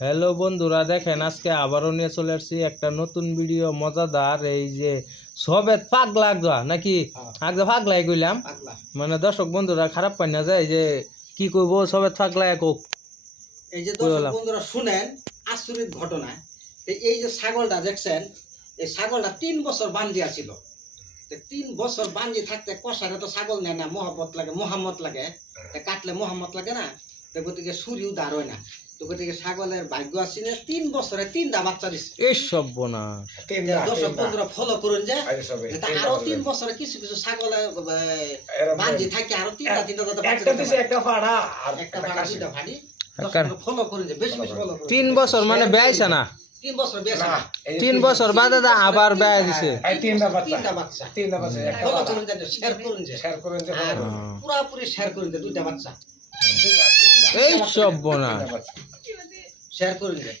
Hello বন্ধুরা, দেখেন আজকে আবারও নিয়ে চলে আসছি একটা নতুন ভিডিও মজাদার। এই যে সবেত পাগলা আগজা নাকি আগজা পাগলাই কইলাম, মানে দর্শক বন্ধুরা খারাপ পাই না যায় যে কি কইব সবেত পাগলা একক। এই যে দর্শক বন্ধুরা শুনেন আশ্চর্য ঘটনা। এই যে ছাগলটা দেখছেন, এই ছাগলটা 3 বছর বান্ধিয়া ছিল। 3 বছর বান্ধি থাকতে কষারে তো ছাগল নেয় না, মোহাম্মত লাগে, মোহাম্মদ লাগে, কাটলে মোহাম্মদ লাগে না, তো গতিকে সুরিও দাঁড় হয় না। তো গতিকে ছাগলের ভাগ্য আছে 3 বছরে 3টা বাচ্চা দিচ্ছে। এই সব বোনা দর্শক বন্ধুরা ফলো করুন যে আরো 3 বছরে কিছু কিছু ছাগলে বান্ধি থাকে, আরো তিনটা বাচ্চা দিচ্ছে, একটা ফাড়া আর একটা ফাড়া, দুইটা ফাড়ি। ফলো করুন যে বেশি বেশি ফলো করুন। 3 বছর মানে বেয়াইছে না, 3 বছর বেশি না, 3 বছর বাদে আবার বেয়া দিছে। তিনটা বাচ্চা ফলো করুন যে, শেয়ার করুন যে পুরোপুরি শেয়ার করুন যে, 2টা বাচ্চা এই সব বোনা শেয়ার করুন যে।